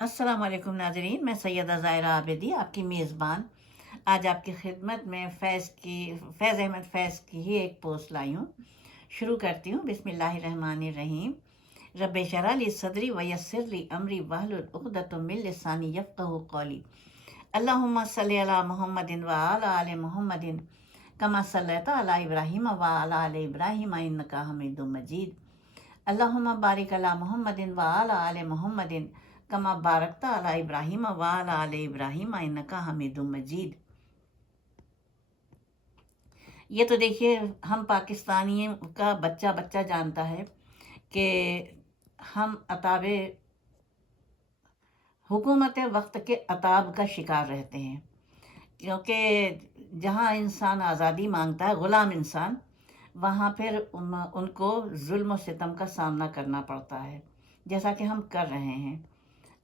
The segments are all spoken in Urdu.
السلام علیکم ناظرین، میں سیدہ ظاہرہ عابدی، آپ کی میزبان۔ آج آپ کی خدمت میں فیض کی، فیض احمد فیض کی ہی ایک پوسٹ لائی ہوں۔ شروع کرتی ہوں۔ بسم اللہ الرحمن الرحیم۔ رب شرح لی صدری ویسر لی امری وحل العقدۃ من لسانی یفقہ قولی۔ اللہم صلی علی محمد و آل محمد کما صلیت علی ابراہیم و علی آل ابراہیم انکا حمید مجید۔ اللہم بارک علی محمد و علی آل محمد کما بارکتا علی ابراہیم و علی ابراہیم انکا حمید مجید۔ یہ تو دیکھیے، ہم پاکستانی کا بچہ بچہ جانتا ہے کہ ہم اتاب حکومت وقت کے اتاب کا شکار رہتے ہیں۔ کیونکہ جہاں انسان آزادی مانگتا ہے، غلام انسان، وہاں پھر ان کو ظلم و ستم کا سامنا کرنا پڑتا ہے، جیسا کہ ہم کر رہے ہیں۔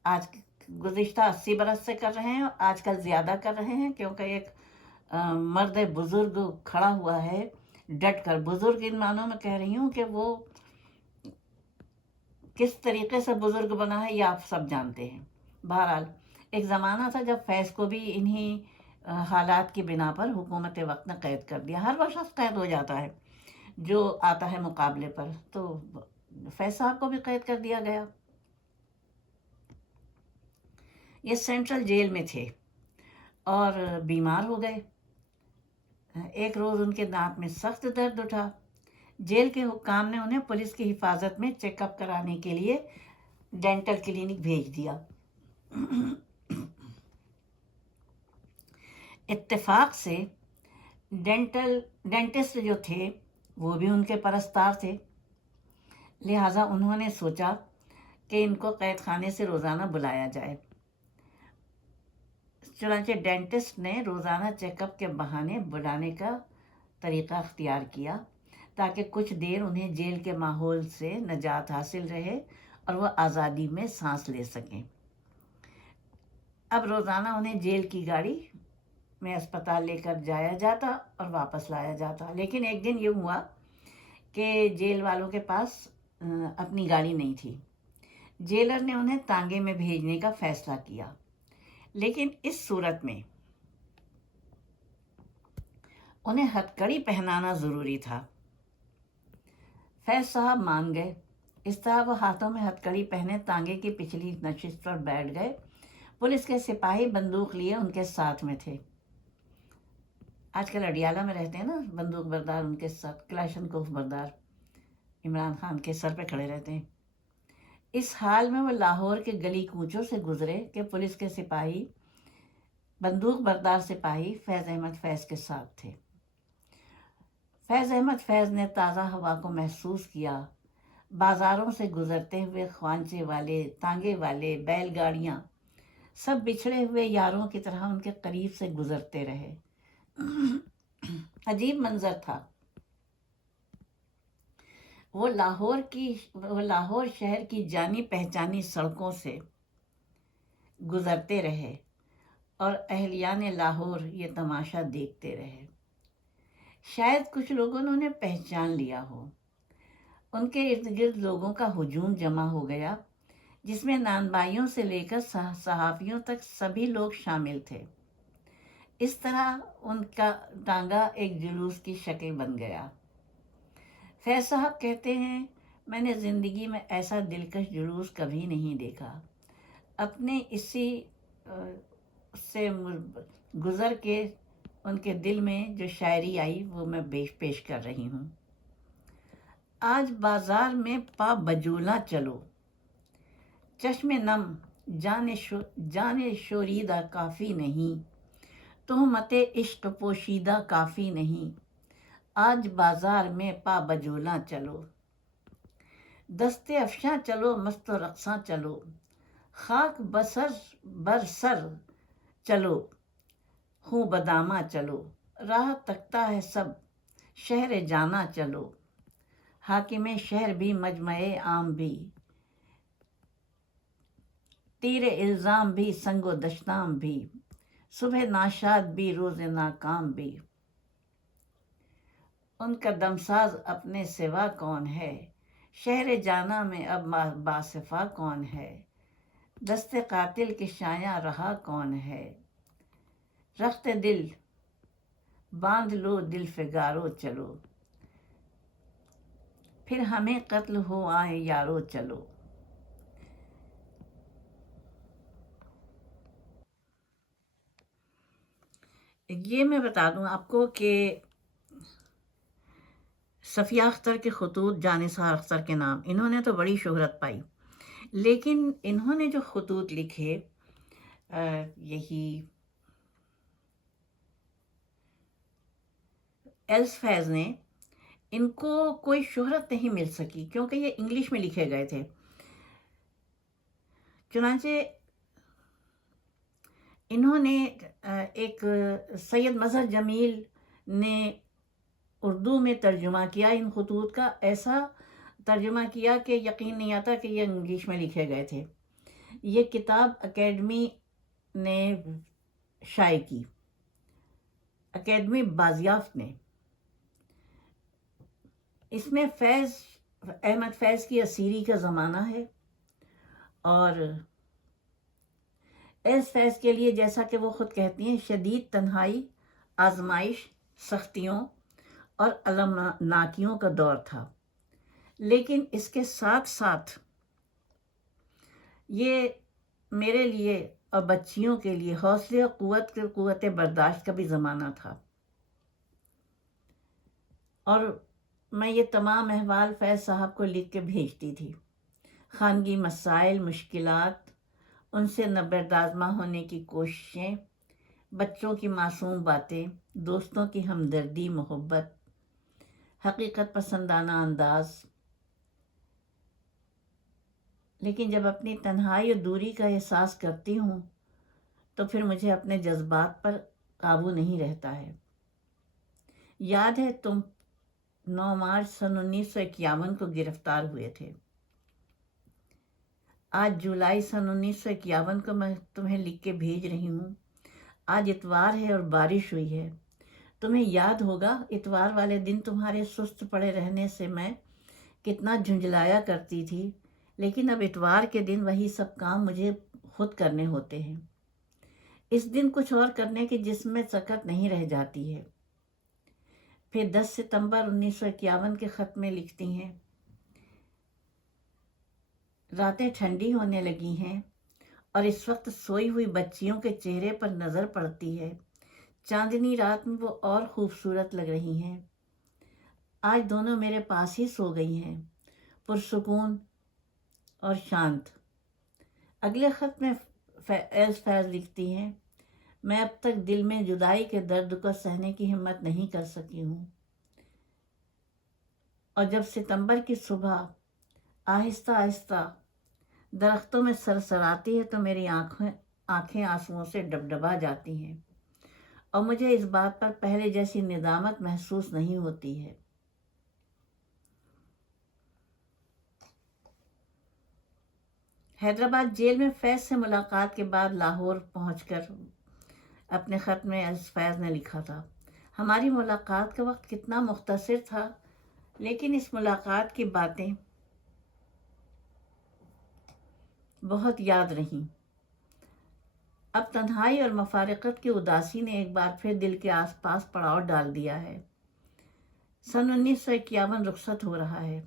آج گزشتہ اسی برس سے کر رہے ہیں آج کل زیادہ کر رہے ہیں کیونکہ ایک مرد بزرگ کھڑا ہوا ہے، ڈٹ کر۔ بزرگ ان معنوں میں کہہ رہی ہوں کہ وہ کس طریقے سے بزرگ بنا ہے یہ آپ سب جانتے ہیں۔ بہرحال، ایک زمانہ تھا جب فیض کو بھی انہی حالات کی بنا پر حکومت وقت نے قید کر دیا۔ ہر وہ شخص قید ہو جاتا ہے، جو آتا ہے مقابلے پر۔ تو فیض صاحب کو بھی قید کر دیا گیا۔ یہ سینٹرل جیل میں تھے اور بیمار ہو گئے۔ ایک روز ان کے دانت میں سخت درد اٹھا۔ جیل کے حکام نے انہیں پولیس کی حفاظت میں چیک اپ کرانے کے لیے ڈینٹل کلینک بھیج دیا۔ اتفاق سے ڈینٹل ڈینٹسٹ جو تھے وہ بھی ان کے پرستار تھے۔ لہٰذا انہوں نے سوچا کہ ان کو قید خانے سے روزانہ بلایا جائے۔ چنانچہ ڈینٹسٹ نے روزانہ چیک اپ کے بہانے بلانے کا طریقہ اختیار کیا تاکہ کچھ دیر انہیں جیل کے ماحول سے نجات حاصل رہے اور وہ آزادی میں سانس لے سکیں۔ اب روزانہ انہیں جیل کی گاڑی میں اسپتال لے کر جایا جاتا اور واپس لایا جاتا۔ لیکن ایک دن یہ ہوا کہ جیل والوں کے پاس اپنی گاڑی نہیں تھی۔ جیلر نے انہیں تانگے میں بھیجنے کا فیصلہ کیا۔ لیکن اس صورت میں انہیں ہتھ کڑی پہنانا ضروری تھا۔ فیض صاحب مان گئے۔ اس طرح وہ ہاتھوں میں ہتھ کڑی پہنے تانگے کی پچھلی نشست پر بیٹھ گئے۔ پولیس کے سپاہی بندوق لیے ان کے ساتھ میں تھے۔ آج کل اڈیالہ میں رہتے ہیں نا، بندوق بردار ان کے ساتھ، کلاشن کوف بردار۔ عمران خان کے سر پہ کھڑے رہتے ہیں۔ اس حال میں وہ لاہور کے گلی کوچوں سے گزرے کہ پولیس کے سپاہی، بندوق بردار سپاہی فیض احمد فیض کے ساتھ تھے۔ فیض احمد فیض نے تازہ ہوا کو محسوس کیا۔ بازاروں سے گزرتے ہوئے خوانچے والے، تانگے والے، بیل گاڑیاں سب بچھڑے ہوئے یاروں کی طرح ان کے قریب سے گزرتے رہے۔ عجیب منظر تھا۔ وہ لاہور کی وہ لاہور شہر کی جانی پہچانی سڑکوں سے گزرتے رہے اور اہلیان لاہور یہ تماشا دیکھتے رہے۔ شاید کچھ لوگوں نے انہیں پہچان لیا ہو۔ ان کے ارد گرد لوگوں کا ہجوم جمع ہو گیا، جس میں نان بائیوں سے لے کر صحافیوں تک سبھی لوگ شامل تھے۔ اس طرح ان کا ٹانگا ایک جلوس کی شکل بن گیا۔ فیض صاحب کہتے ہیں، میں نے زندگی میں ایسا دلکش جلوس کبھی نہیں دیکھا۔ اپنے اسی سے گزر کے ان کے دل میں جو شاعری آئی، وہ میں بیش پیش کر رہی ہوں۔ آج بازار میں پا بجولا چلو۔ چشم نم، جان شو، جان شوریدہ کافی نہیں۔ تو مت عشق پوشیدہ کافی نہیں۔ آج بازار میں پا بجولا چلو۔ دستے افشاں چلو، مست و رقصاں چلو۔ خاک بسر برسر چلو۔ ہوں بدامہ چلو۔ راہ تکتا ہے سب، شہر جانا چلو۔ حاکم شہر بھی، مجمع عام بھی۔ تیر الزام بھی، سنگ و دشنام بھی۔ صبح ناشاد بھی، روز ناکام بھی۔ ان کا دمساز اپنے سوا کون ہے؟ شہر جانا میں اب باصفا کون ہے؟ دست قاتل کے شایاں رہا کون ہے؟ رخت دل، باندھ لو دل فگارو چلو۔ پھر ہمیں قتل ہو آئے یارو چلو۔ یہ میں بتا دوں آپ کو کہ صفیہ اختر کے خطوط جانثار اختر کے نام، انہوں نے تو بڑی شہرت پائی۔ لیکن انہوں نے جو خطوط لکھے یہی ایلس فیض نے ان کو کوئی شہرت نہیں مل سکی، کیونکہ یہ انگلش میں لکھے گئے تھے۔ چنانچہ انہوں نے ایک سید مظہر جمیل نے اردو میں ترجمہ کیا، ان خطوط کا ایسا ترجمہ کیا کہ یقین نہیں آتا کہ یہ انگلش میں لکھے گئے تھے۔ یہ کتاب اکیڈمی نے شائع کی۔ اکیڈمی بازیافت نے۔ اس میں فیض، احمد فیض کی اسیری کا زمانہ ہے اور ایس فیض کے لیے جیسا کہ وہ خود کہتی ہیں، شدید تنہائی، آزمائش، سختیوں اور علمناکیوں کا دور تھا۔ لیکن اس کے ساتھ ساتھ یہ میرے لیے اور بچیوں کے لیے حوصلے اور قوت کے قوت برداشت کا بھی زمانہ تھا۔ اور میں یہ تمام احوال فیض صاحب کو لکھ کے بھیجتی تھی۔ خانگی مسائل، مشکلات، ان سے نبردازمہ ہونے کی کوششیں، بچوں کی معصوم باتیں، دوستوں کی ہمدردی، محبت حقیقت پسندانہ انداز۔ لیکن جب اپنی تنہائی اور دوری کا احساس کرتی ہوں، تو پھر مجھے اپنے جذبات پر قابو نہیں رہتا ہے۔ یاد ہے، تم نو مارچ سن انیس سو اکیاون کو گرفتار ہوئے تھے۔ آج جولائی سن انیس سو اکیاون کو میں تمہیں لکھ کے بھیج رہی ہوں۔ آج اتوار ہے اور بارش ہوئی ہے۔ تمہیں یاد ہوگا، اتوار والے دن تمہارے سست پڑے رہنے سے میں کتنا جھنجلایا کرتی تھی، لیکن اب اتوار کے دن وہی سب کام مجھے خود کرنے ہوتے ہیں۔ اس دن کچھ اور کرنے کی جسم میں سکت نہیں رہ جاتی ہے۔ پھر دس ستمبر انیس سو اکیاون کے خط میں لکھتی ہیں۔ راتیں ٹھنڈی ہونے لگی ہیں اور اس وقت سوئی ہوئی بچیوں کے چہرے پر نظر پڑتی ہے۔ چاندنی رات میں وہ اور خوبصورت لگ رہی ہیں۔ آج دونوں میرے پاس ہی سو گئی ہیں۔ پرسکون اور شانت۔ اگلے خط میں ایز فیض لکھتی ہیں، میں اب تک دل میں جدائی کے درد کو سہنے کی ہمت نہیں کر سکی ہوں۔ اور جب ستمبر کی صبح آہستہ آہستہ درختوں میں سرسراتی ہے تو میری آنکھیں آنکھیں آنسوؤں سے ڈبڈبا جاتی ہیں۔ اور مجھے اس بات پر پہلے جیسی ندامت محسوس نہیں ہوتی ہے۔ حیدرآباد جیل میں فیض سے ملاقات کے بعد لاہور پہنچ کر اپنے خط میں فیض نے لکھا تھا، ہماری ملاقات کا وقت کتنا مختصر تھا، لیکن اس ملاقات کی باتیں بہت یاد رہیں۔ اب تنہائی اور مفارقت کی اداسی نے ایک بار پھر دل کے آس پاس پڑاؤ ڈال دیا ہے۔ سن انیس سو اکیاون رخصت ہو رہا ہے۔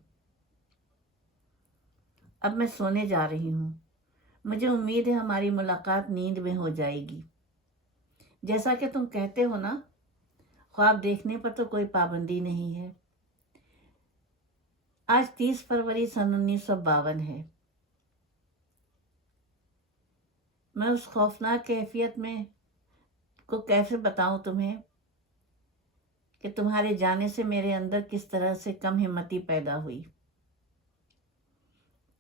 اب میں سونے جا رہی ہوں۔ مجھے امید ہے ہماری ملاقات نیند میں ہو جائے گی۔ جیسا کہ تم کہتے ہو نا، خواب دیکھنے پر تو کوئی پابندی نہیں ہے۔ آج تیس فروری سن انیس سو باون ہے۔ میں اس خوفناک کیفیت میں کو کیسے بتاؤں تمہیں کہ تمہارے جانے سے میرے اندر کس طرح سے کم ہمتی پیدا ہوئی؟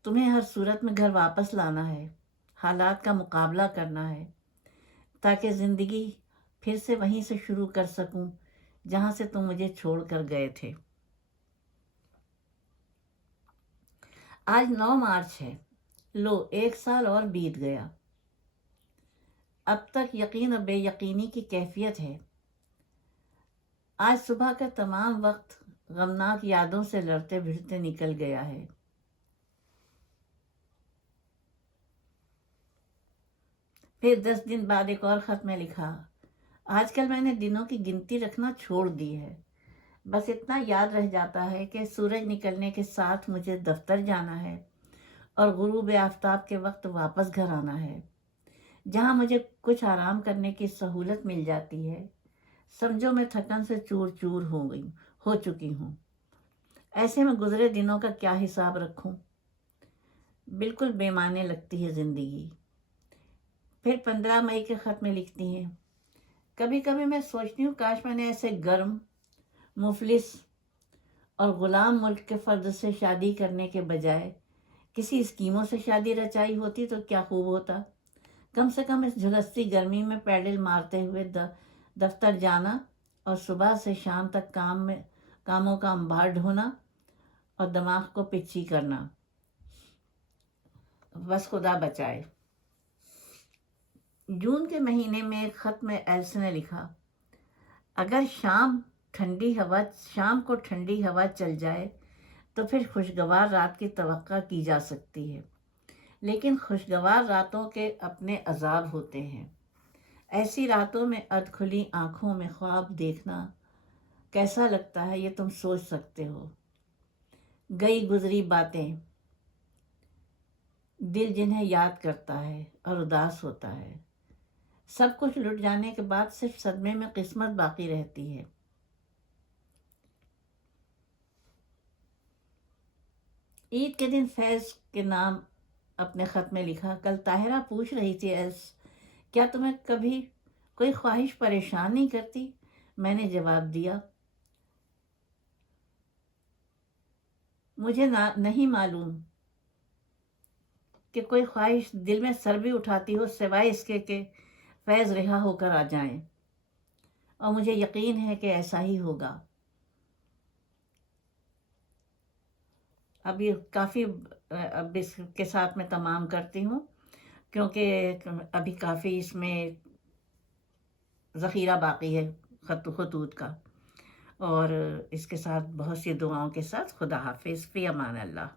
تمہیں ہر صورت میں گھر واپس لانا ہے، حالات کا مقابلہ کرنا ہے، تاکہ زندگی پھر سے وہیں سے شروع کر سکوں جہاں سے تم مجھے چھوڑ کر گئے تھے۔ آج نو مارچ ہے، لو، ایک سال اور بیت گیا۔ اب تک یقین و بے یقینی کی کیفیت ہے۔ آج صبح کا تمام وقت غمناک یادوں سے لڑتے بھڑتے نکل گیا ہے۔ پھر دس دن بعد ایک اور خط میں لکھا، آج کل میں نے دنوں کی گنتی رکھنا چھوڑ دی ہے۔ بس اتنا یاد رہ جاتا ہے کہ سورج نکلنے کے ساتھ مجھے دفتر جانا ہے اور غروب آفتاب کے وقت واپس گھر آنا ہے۔ جہاں مجھے کچھ آرام کرنے کی سہولت مل جاتی ہے، سمجھو میں تھکن سے چور چور ہو گئی، ہو چکی ہوں۔ ایسے میں گزرے دنوں کا کیا حساب رکھوں؟ بالکل بے معنی لگتی ہے زندگی۔ پھر پندرہ مئی کے خط میں لکھتی ہیں۔ کبھی کبھی میں سوچتی ہوں، کاش میں نے ایسے گرم، مفلس اور غلام ملک کے فرد سے شادی کرنے کے بجائے کسی اسکیموں سے شادی رچائی ہوتی تو کیا خوب ہوتا؟ کم سے کم اس جھلستی گرمی میں پیڈل مارتے ہوئے دفتر جانا اور صبح سے شام تک کام میں کاموں کا انبار ڈھونا اور دماغ کو پچھی کرنا۔ بس خدا بچائے۔ جون کے مہینے میں ایک خط میں ایلس نے لکھا، اگر شام ٹھنڈی ہوا شام کو ٹھنڈی ہوا چل جائے تو پھر خوشگوار رات کی توقع کی جا سکتی ہے۔ لیکن خوشگوار راتوں کے اپنے عذاب ہوتے ہیں۔ ایسی راتوں میں اد کھلی آنکھوں میں خواب دیکھنا کیسا لگتا ہے یہ تم سوچ سکتے ہو۔ گئی گزری باتیں دل جنہیں یاد کرتا ہے اور اداس ہوتا ہے۔ سب کچھ لٹ جانے کے بعد صرف صدمے میں قسمت باقی رہتی ہے۔ عید کے دن فیض کے نام اپنے خط میں لکھا، کل طاہرہ پوچھ رہی تھی ایس، کیا تمہیں کبھی کوئی خواہش پریشان نہیں کرتی؟ میں نے جواب دیا، مجھے نہیں معلوم کہ کوئی خواہش دل میں سر بھی اٹھاتی ہو، سوائے اس کے کہ فیض رہا ہو کر آ جائیں۔ اور مجھے یقین ہے کہ ایسا ہی ہوگا۔ ابھی کافی، اب اس کے ساتھ میں تمام کرتی ہوں، کیونکہ ابھی کافی اس میں ذخیرہ باقی ہے خط، خطوط کا۔ اور اس کے ساتھ بہت سی دعاؤں کے ساتھ خدا حافظ، فی امان اللہ۔